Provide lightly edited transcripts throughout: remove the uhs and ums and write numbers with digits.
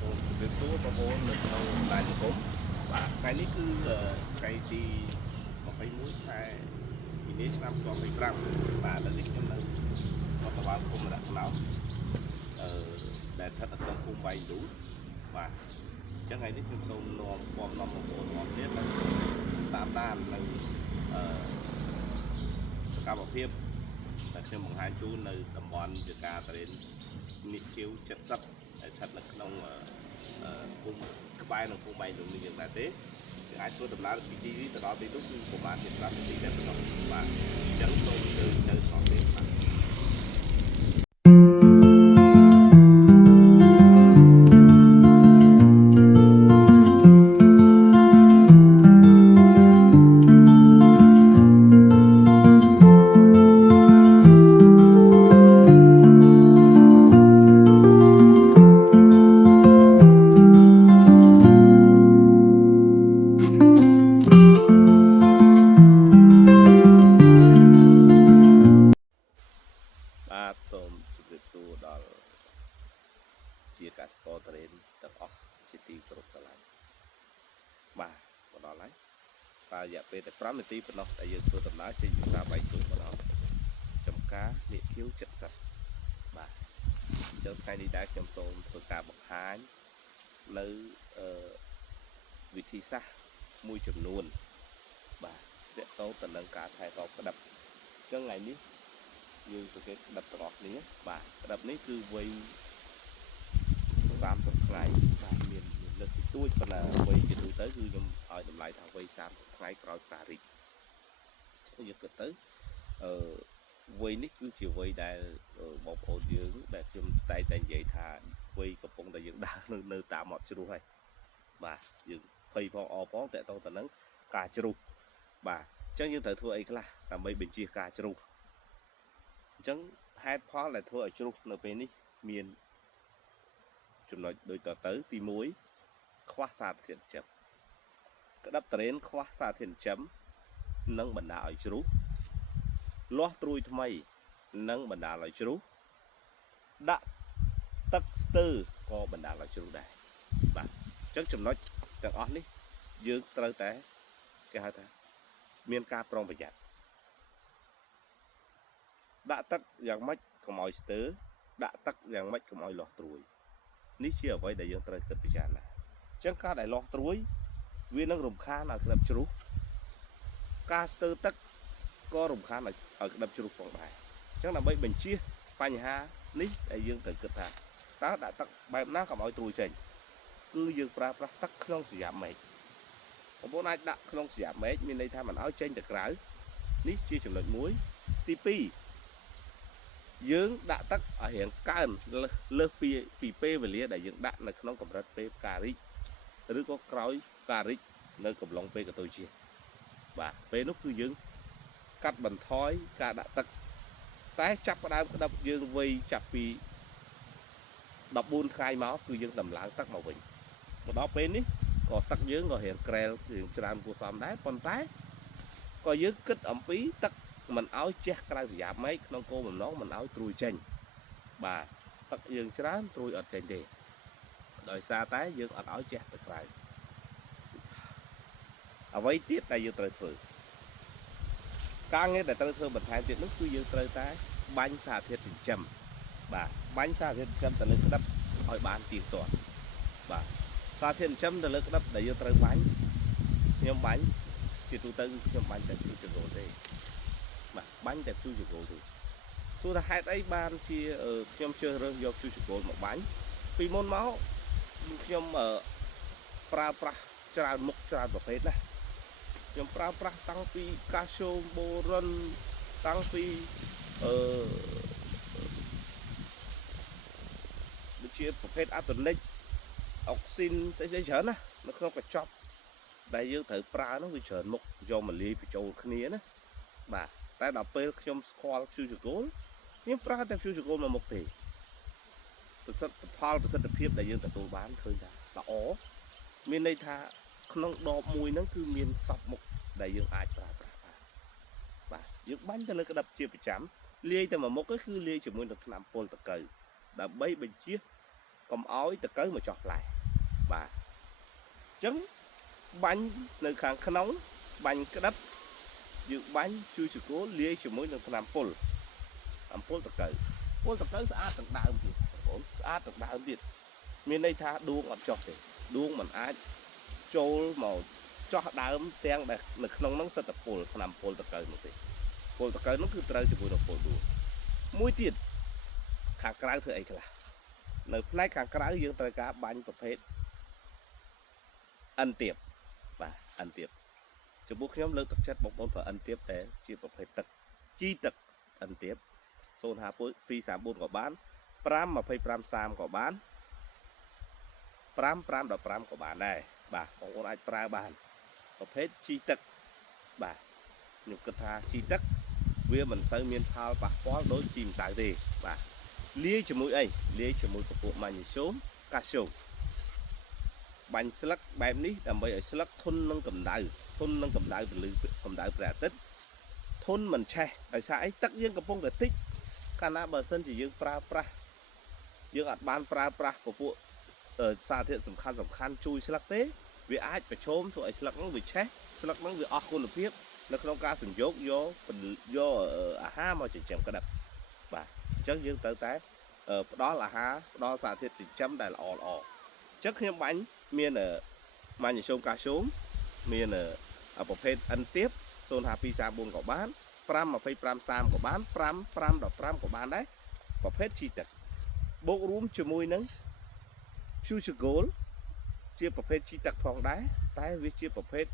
សូមជម្រាបសួរបងប្អូននៅក្នុងបណ្ដាញសង្គមបាទថ្ងៃនេះគឺថ្ងៃទី21ខែមីនាឆ្នាំ2025បាទឥឡូវនេះខ្ញុំនៅវត្តបាលឃុំរតនោដែលស្ថិតនៅក្នុងភូមិបៃលូបាទអញ្ចឹងថ្ងៃនេះខ្ញុំសូមនាំបងប្អូនមកទៀតតាមដាននៅសកម្មភាពដែលខ្ញុំបង្ហាញជូននៅតំបន់ជាការតរេននិខៀវ70ដែលស្ថិតនៅក្នុងភូមិក្បែរនឹងភូមិបៃលូនេះយ៉ាងណាទេយើងអាចធ្វើដំណើរពីទីនេះទៅដល់ទីនោះគឺប្រហែលជា5នាទីតែប៉ុណ្ណោះបាទអញ្ចឹងសូមទៅថតទេបាទសូមជម្រាបសួរដល់ជាកសិករតរេនទាំងអស់ជាទីគោរពស្រឡាញ់បាទមកដល់ហើយតែរយៈពេលតែ5នាទីប៉ុណ្ណោះដែលយើងធ្វើដំណើរចេញពីផ្សារបៃទូមកដល់ចំការនិខៀវ70បាទអញ្ចឹងថ្ងៃនេះដែរខ្ញុំសូមធ្វើការបង្ហាញនៅវិធីសាស្ត្រមួយចំនួនបាទទាក់ទងទៅនឹងការថែទាំក្តាប់អញ្ចឹងថ្ងៃនេះយើងសង្កេតក្តាប់ទាំងអស់គ្នាបាទក្តាប់នេះគឺវ័យ30ថ្ងៃបាទមានលើកទីទួចប៉ុន្តែវ័យជាទូទៅគឺខ្ញុំឲ្យតម្លៃថាវ័យ30ថ្ងៃក្រោយការរីកយើងគិតទៅវ័យនេះគឺជាវ័យដែលបងប្អូនយើងដែលខ្ញុំតែនិយាយថាវ័យកំពុងតែយើងដើរនៅតាមមាត់ជ្រោះហើយបាទយើងភ័យផងអផងតើតទៅទៅនឹងការជ្រុះបាទអញ្ចឹងយើងត្រូវធ្វើអីខ្លះដើម្បីបញ្ជៀសការជ្រុះអញ្ចឹងហេតុផលដែលធ្វើឲ្យជ្រុះនៅពេលនេះមានចំណុចដូចតទៅទី1ខ្វះសារធាតុចិញ្ចឹមក្តាប់តរេនខ្វះសារធាតុចិញ្ចឹមនឹងបណ្ដាលឲ្យជ្រុះលាស់ត្រួយថ្មីនឹងបណ្ដាលឲ្យជ្រុះដាក់ទឹកស្ទើរក៏បណ្ដាលឲ្យជ្រុះដែរបាទអញ្ចឹងចំណុចទាំងអស់នេះយើងត្រូវតែគេហៅថាមានការប្រុងប្រយ័ត្នដាក់ទឹកយ៉ាងម៉េចកុំឲ្យស្ទើរដាក់ទឹកយ៉ាងម៉េចកុំឲ្យលាស់ត្រួយនេះជាអ្វីដែលយើងត្រូវគិតពិចារណាអញ្ចឹងការដែលលាស់ត្រួយវានឹងរំខានឲ្យក្តាប់ជ្រុះការស្ទើរទឹកក៏រំខានឲ្យក្តាប់ជ្រុះផងដែរអញ្ចឹងដើម្បីបញ្ជៀសបញ្ហានេះដែលយើងត្រូវគិតថាតើដាក់ទឹកបែបណាកុំឲ្យត្រួយចេញគឺយើងប្រើប្រាស់ទឹកក្នុងស្រយាបមែកបងប្អូនអាចដាក់ក្នុងស្រយាបមែកមានន័យថាមិនឲ្យចេញទៅក្រៅនេះជាចំណុចមួយទី2យើងដាក់ទឹកឲ្យរៀងកើនលើសពីពេលវេលាដែលយើងដាក់នៅក្នុងកម្រិតពេលការរីកឬក៏ក្រោយការរីកនៅកំឡុងពេលកតុយជាបាទពេលនោះគឺយើងកាត់បន្ថយការដាក់ទឹកតែចាប់ផ្ដើមក្តាប់យើងវ័យចាប់ពី14ថ្ងៃមកគឺយើងដំឡើងទឹកមកវិញមកដល់ពេលនេះក៏ទឹកយើងក៏រៀងក្រែលរៀងច្រើនគួរសមដែរប៉ុន្តែក៏យើងគិតអំពីទឹកមិនឲ្យជះក្រៅស្រយាបមែកក្នុងគោលបំណងមិនឲ្យត្រួយចេញបាទទឹកយើងច្រើនត្រួយអត់ចេញទេដោយសារតែយើងអត់ឲ្យជះទៅក្រៅអ្វីទៀតដែលយើងត្រូវធ្វើការងារដែលត្រូវធ្វើបន្ថែមទៀតនោះគឺយើងត្រូវតែបាញ់សារធាតុចិញ្ចឹមបាទបាញ់សារធាតុចិញ្ចឹមទៅលើក្តាប់ឲ្យបានទៀងទាត់បាទសារធាតុចិញ្ចឹមទៅលើក្តាប់ដែលយើងត្រូវបាញ់ខ្ញុំបាញ់ជាទូទៅគឺខ្ញុំបាញ់តែព្យូជកូលទេបាទបាញ់តែព្យូជកូលទេទោះថាហេតុអីបានជាខ្ញុំជ្រើសរើសយកព្យូជកូលមកបាញ់ពីមុនមកខ្ញុំប្រើប្រាស់ច្រើនមុខច្រើនប្រភេទណាខ្ញុំប្រើប្រាស់តាំងពីកាស្យូមបូរុនតាំងពីដូចជាប្រភេទអាតូនិកអុកស៊ីនស្អីច្រើនណានៅក្នុងកញ្ចប់ដែលយើងត្រូវប្រើនោះវាច្រើនមុខយកមកលាយបញ្ចូលគ្នាណាបាទតែដល់ពេលខ្ញុំស្គាល់ព្យូជកូលខ្ញុំប្រើតែព្យូជកូលមួយមុខទេប្រសិទ្ធភាពដែលយើងទទួលបានឃើញថាល្អមានន័យថាក្នុងដបមួយហ្នឹងគឺមានសពមុខដែលយើងអាចប្រើប្រាស់បានបាទយើងបាញ់ទៅលើក្តាប់ជាប្រចាំលាយតែមួយមុខគឺលាយជាមួយនឹងថ្នាំពុលតកៅដើម្បីបញ្ជៀស cầm ói từ cớ mà chọt lại bà trứng bánh nơi kháng khăn nóng bánh cái đắp dự bánh chui sự cố lia chỉ mới được làm pol từ cớ sẽ từng đạo gì từng đạo gì miền đây tha đuông ở chọt thì đuông mình ai trôi màu cho đám tiếng đẹp lực nông nắng sẽ tập làm pol từ cớ một tí pol từ cớ nó cứ trời chỉ mới được pol đuông mũi tiền kháng cái thứ ấy là nơi này kháng cái dương tới cả bánh tập hết ăn tiệp và ăn tiệp cho bố nhóm lớn thực chất bóng bóng phải ăn tiếp để chỉ có phải tật chi tật ăn tiếp xôn hà phi sản buôn của bán pram mà phải pram sam của bán pram đọc pram của bạn này bà bóng con ai pra bàn có hết chi tật bà nhục cơ tha chi tật vì mình xây miền thao bà có đối chìm tại gì bà lia cho mũi ấy lia cho mũi của bộ mà nhìn xuống ca sùng bánh slack bánh ní làm bây ở slack thôn nâng cầm đài cầm đài bẻ tích thôn mình che ở xã ấy tất nhiên cầm bông để tích cana bờ sân chỉ dương pra dương ạt ban pra của bộ ở xa thiện sầm khăn chui slack tế vì ai phải chôm thôi slack nó bị che slack nó bị óc con được biết nó không ca sừng dốt do ha mà chỉ chém cái đập và chắc dương tới té đó là ha đó xa thiện chỉ chấm đại là ò chắc khi bánh miền ở mà nhà sông cá sấu miền ở bộ phê ăn tiếp xôn happy sa buôn của bán pram mà phê pram sam của bán pram đọc pram của bán đấy bộ phê chi tật bộ rúm cho môi nắng chu chu gốl chia bộ phê chi tật phong đá tái với chia bộ phê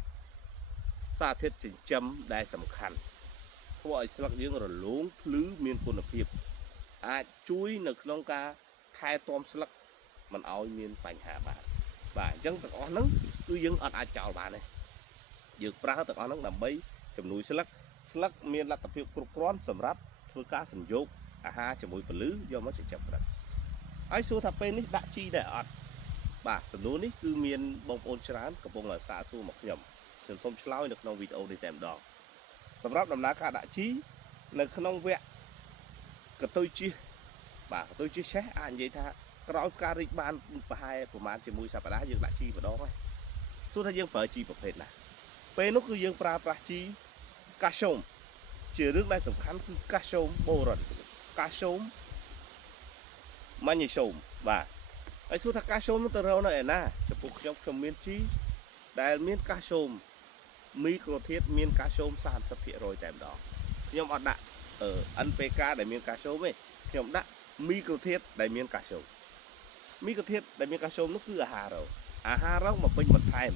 xa thiết chỉnh châm đai sầm khăn gọi sạc dương rồi lún lứ miền quân lập hiệp chui nực nông ca khai tom sạc mình ao miền bành hà bạn và dân tộc ó nắng cứ dân ở ai chào bà này dược pra tộc ó nắng làm bấy chầm núi slack miền là tập hiệu cron sầm ráp thưa cá sầm dốt ha chầm mũi lứ do nó sẽ chậm rồi ai số thập bên đã chi để ọt bà sầm núi cứ miền bông ôn chánกับbông là xa xu một nhầm thường không slau được nông video đi tìm đỏ sầm ráp làm lá cá đã chi là không vẹn cả tôi chi bà tôi chia sẻ anh vậy tha cái cà ri ban hai của màn chỉ mùi sạp đá dương đại chi vào đó thôi số thay dương phở chi một hết này pe nó cứ dương pra chi cá sông chỉ nước này sầm khăn cứ cá sông bồ rần cá sông mà nhỉ sông và ấy số thằng cá sông nó từ đâu này nè chụp phục trong miền chi đại miền cá sông micro thiết miền cá sông sàn sập hiện rồi tại đó nhưng mà đã ở ăn pk để miền cá sông ấy nhưng đã micro thiết để miền cá sông mi có thiết đại miền cá sấu nó cứ hà rồi mà bên mặt thèm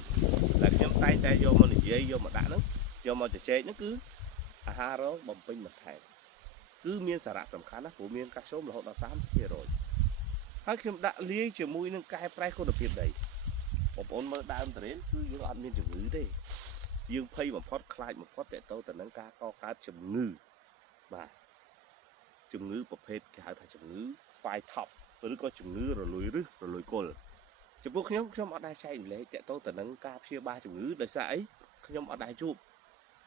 là nhóm tay vô mà dây vô mà đã nó vô mà chơi nó cứ hà rồi bằng bên mặt thèm cứ miền xả rạ sầm khán á của miền cá sấu là họ đã sáng kia rồi hai khi đã lia chiều mũi nâng cai prai không được việc đấy một bốn mơ đam tới cứ những ăn miền chừng ngư đây dương phay mà phót khai một phót để tôi từ nâng ca co cá chừng ngư và chừng ngư bọc hết cái hai thằng chừng ngư phai thọc tôi có chừng ngư rồi lùi cồn chụp bút nhóm ở đây say lệ chạy tôi từ nâng ca chia ba chừng ngư đời xã ấy nhóm ở đây chụp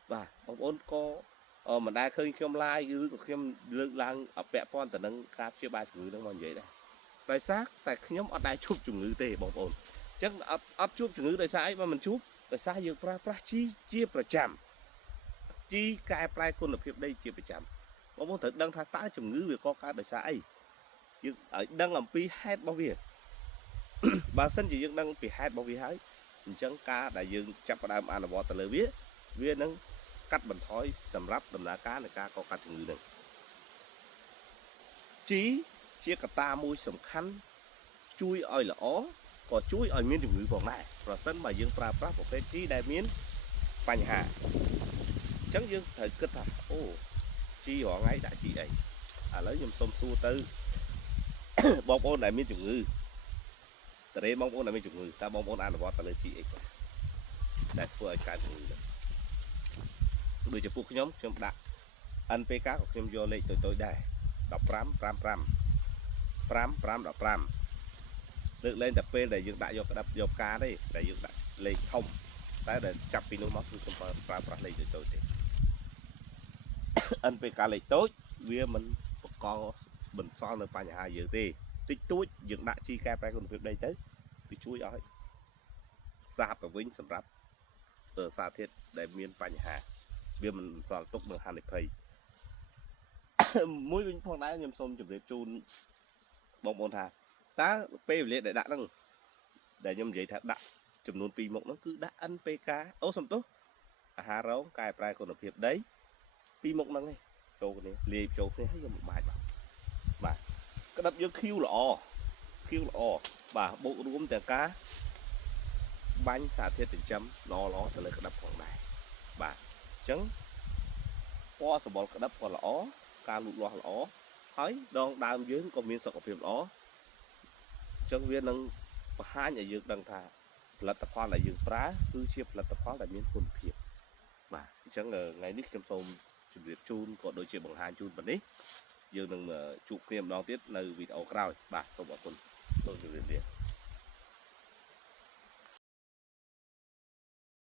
và ông ôn co mà đây khơi nhóm lai cứ nhóm lực lang ở bẹ con từ nâng ca chia ba chừng ngư nó mòn vậy đây đời xác tại nhóm ở đây chụp chừng ngư tê bóng ôn chắc ấp chụp chừng ngư đời xã ấy mà mình chụp đời xã dương pra chi chia pra chạm chi cài prai con lập hiệp đây chia pra chạm ông ôn thật đang thay tái chừng ngư về co cá đời xã ấy ở đang làm pi hết bao việc bà sân chỉ dương đang pi hết bao việc hái chẳng cá đại dương chắp đam ăn là bò tờ lơ biết viên nâng cắt bẩn thói sầm rắp đầm lá cá này cá có cá chừng ngư này chí chia cả ta môi sầm khăn chui ơi là ó có chui ở miền chừng ngư vòng này rồi sân mà dương pra một cái chí đại miến bành hà chẳng dương thời kết à ô chi họ ngay đã chị ấy lấy nhầm sông xua tư bông ôn này miền chủng ngư, từ đây bông ôn này miền chủng ngư, ta bông ôn ăn là bò ta lên chị ấy, đây vừa cái chủng ngư, bây giờ phụ nhóm đã ăn pk của nhóm vô lên tôi đây, đọc pram đọc pram, được lên tập p để dựng đại đập vô cá đây, để dựng đại lên thông, tại để chặt pin nước mắm tôi pram lên tôi ăn pk lên tối, vì mình có mình so với nhà hai giờ đi តិចតួចយើងដាក់ជីកែប្រែគុណភាពដីទៅវាជួយឲ្យសាបទៅវិញសម្រាប់សារធាតុដែលមានបញ្ហាវាមិនសល់ទុកនឹងហានិភ័យមួយវិញផងដែរខ្ញុំសូមជម្រាបជូនបងប្អូនថាតើពេលវេលាដែលដាក់ហ្នឹងដែលខ្ញុំនិយាយថាដាក់ចំនួន2មុខហ្នឹងគឺដាក់ NPK អូសំទោសអាហាររងកែប្រែគុណភាពដី2មុខហ្នឹងឯងចូលគ្នាលាយចូលគ្នាហើយយកមកបាចបាទក្តាប់យើងខៀវល្អបាទបូករួមទាំងការបាញ់សារធាតុចិញ្ចឹមល្អទៅលើក្តាប់ផងដែរបាទអញ្ចឹងពណ៌សម្បុរក្តាប់ក៏ល្អការលូតលាស់ល្អហើយដងដើមយើងក៏មានសុខភាពល្អអញ្ចឹងវានឹងបង្ហាញឲ្យយើងដឹងថាផលិតផលដែលយើងប្រើគឺជាផលិតផលដែលមានគុណភាពបាទអញ្ចឹងថ្ងៃនេះខ្ញុំសូមជម្រាបជូនក៏ដូចជាបង្ហាញជូនប៉ុណ្នេះយើងនឹងជួបគ្នាម្ដងទៀតនៅវីដេអូក្រោយបាទសូមអរគុណសូមជម្រាបលា